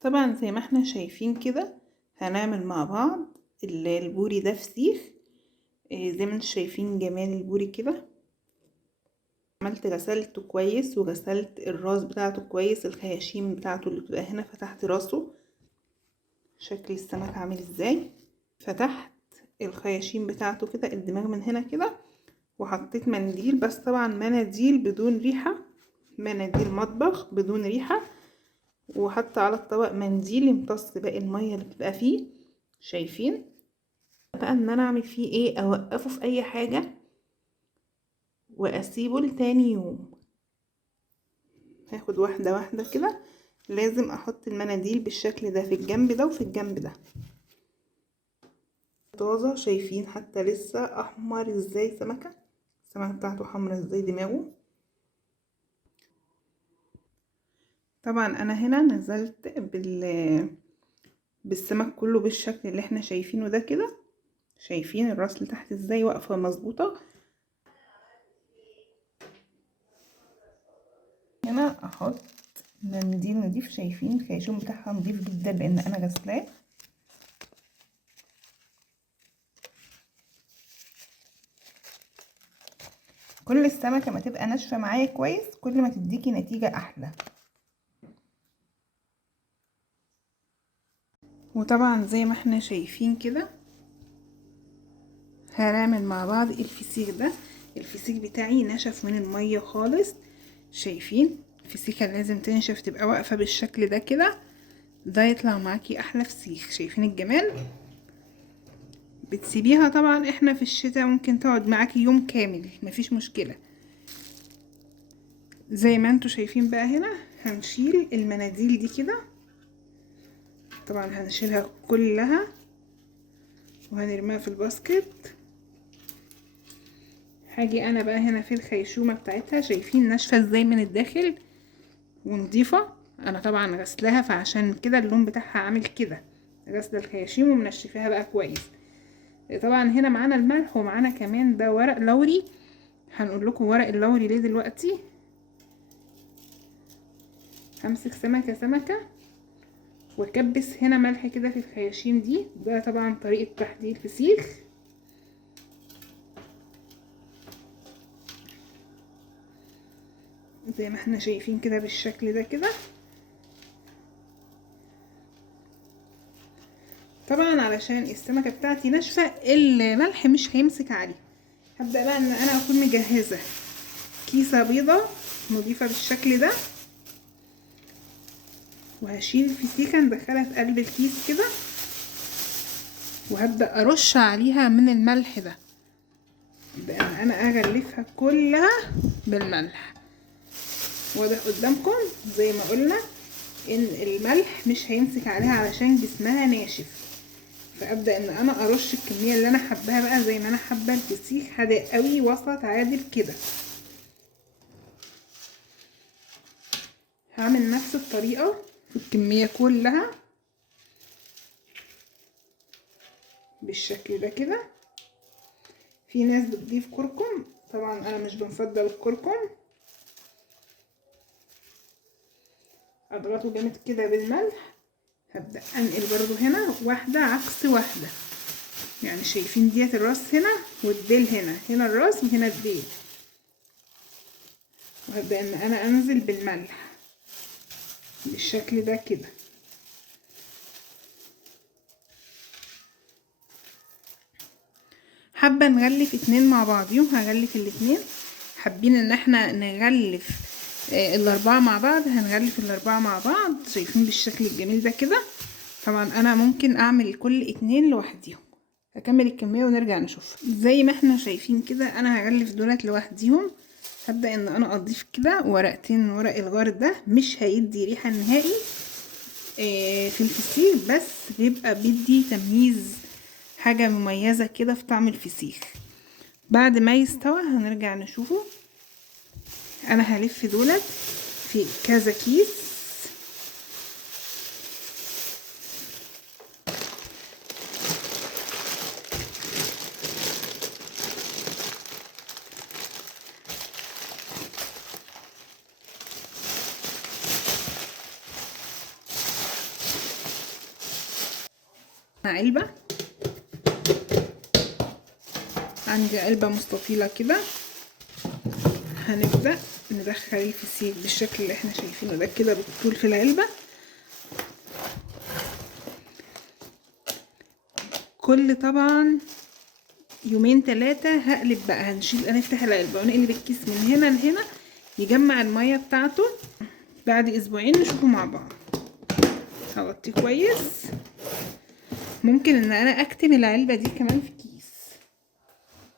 طبعا زي ما احنا شايفين كده هنعمل مع بعض البوري ده فسيخ. زي ما انتم شايفين جمال البوري كده. عملت غسلته كويس وغسلت الراس بتاعته كويس، الخياشيم بتاعته اللي بتبقى هنا فتحت راسه. شكل السمك عامل ازاي؟ فتحت الخياشيم بتاعته كده، الدماغ من هنا كده، وحطيت منديل، بس طبعا مناديل بدون ريحة، مناديل مطبخ بدون ريحة، وحط على الطبق منديل يمتص باقي المية اللي بتبقى فيه. شايفين بقى ان انا اعمل فيه ايه؟ اوقفه في اي حاجة واسيبه لتاني يوم. هاخد واحدة واحدة كده، لازم احط المناديل بالشكل ده في الجنب ده وفي الجنب ده. طازة، شايفين حتى لسه احمر ازاي السمكة بتاعته حمرا ازاي دماغه. طبعا انا هنا نزلت بالسمك كله بالشكل اللي احنا شايفينه ده كده. شايفين الراس لتحت ازاي واقفة مظبوطة. هنا احط منديل نضيف، شايفين الخيشوم بتاعها نضيف جدا لان انا غسلاه. كل السمكة ما تبقى ناشفة معايا كويس كل ما تديكي نتيجة احلى. وطبعا زي ما احنا شايفين كده هنعمل مع بعض الفسيخ ده. الفسيخ بتاعي نشف من المية خالص. شايفين الفسيخة لازم تنشف تبقى واقفة بالشكل ده كده، ده يطلع معاكي احلى فسيخ. شايفين الجمال؟ بتسيبيها طبعا، احنا في الشتاء ممكن تقعد معاكي يوم كامل مفيش مشكلة. زي ما انتوا شايفين بقى هنا هنشيل المناديل دي كده، طبعا هنشيلها كلها وهنرميها في الباسكت. هاجي انا بقى هنا في الخيشومة بتاعتها، شايفين ناشفة ازاي من الداخل ونضيفة. انا طبعا غسلها فعشان كده اللون بتاعها عامل كده، غسل الخياشيم ومنشفاها بقى كويس. طبعا هنا معانا الملح ومعانا كمان ده ورق لوري. هنقول لكم ورق اللوري ليه دلوقتي. همسك سمكة سمكة واكبس هنا ملح كده في الخياشيم دي، ده طبعا طريقة تحضير الفسيخ. زي ما احنا شايفين كده بالشكل ده كده. طبعا علشان السمكة بتاعتي ناشفة الملح مش هيمسك عليه. هبدأ بقى ان انا اكون مجهزة كيسة بيضة نضيفة بالشكل ده، وهشيل الفسيخة ندخلها في قلب الكيس كده، وهبدأ ارش عليها من الملح ده، هبدأ ان انا اغلفها كلها بالملح. واضح قدامكم زي ما قلنا ان الملح مش هيمسك عليها علشان جسمها ناشف. فابدا ان انا ارش الكميه اللي انا حباها بقى، زي ما انا حابه الفسيخ حادق قوي وسط عادل كده. هعمل نفس الطريقه في الكميه كلها بالشكل ده كده. في ناس بتضيف كركم، طبعا انا مش بنفضل الكركم. اضغطه جامد كده بالملح. هبدا انقل برضو هنا واحده عكس واحده، يعني شايفين ديت الراس هنا والديل هنا، هنا الراس وهنا الديل. وهبدأ ان انا انزل بالملح بالشكل ده كده. حابة نغلف اتنين مع بعضيهم هغلف الاتنين، حابين ان احنا نغلف الاربعة مع بعض هنغلف الاربعة مع بعض. شايفين بالشكل الجميل ده كده. طبعا انا ممكن اعمل كل اتنين لوحديهم. هكمل الكمية ونرجع نشوف. زي ما احنا شايفين كده انا هغلف دولت لوحديهم. هبدأ ان انا اضيف كده ورقتين من ورق الغار ده، مش هيدي ريحة نهائي في الفسيخ، بس بيبقى بيدي تمييز، حاجة مميزة كده في طعم الفسيخ. بعد ما يستوى هنرجع نشوفه. انا هلف دولت في كذا كيس. علبة، عندي علبة مستطيلة كده. هنبدأ ندخل الفسيخ بالشكل اللي احنا شايفينه ده كده بالطول في العلبة. كل طبعا يومين 3 هقلب بقى، هنفتح العلبة ونقلب الكيس من هنا لهنا يجمع المية بتاعته. بعد اسبوعين نشوفه مع بعض. هغطيه كويس. ممكن ان انا اكتم العلبة دي كمان في